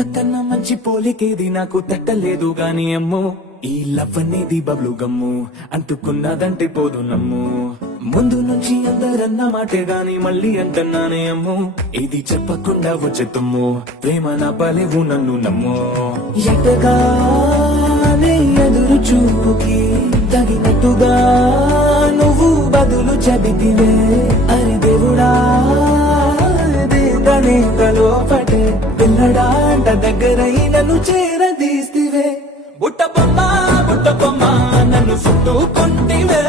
ఇంతకన్నా మంచి పోలికేది నాకు తట్టలేదు గాని అమ్మో ఈ లవ్ అనేది బబ్లు గమ్ము అంటుకున్నదంటే పోదు నమ్ము ముందు నుంచి అందరన్న మాటే గాని మళ్ళీ అంటున్నానే అమ్ము ఇది చెప్పకుండా వచ్చే తుమ్ము ప్రేమ నా పలేవు నన్ను నమ్ము ఎటగానే ఎదురు చూపుకి తగినట్టుగా నువ్వు బదులు చెబితివే అరి దేవుడా దేదనే లోపటే పిల్లడాంట దగ్గరై నన్ను చేరదీస్తివే బుట్ట బొమ్మ నన్ను చుట్టుకుంటివే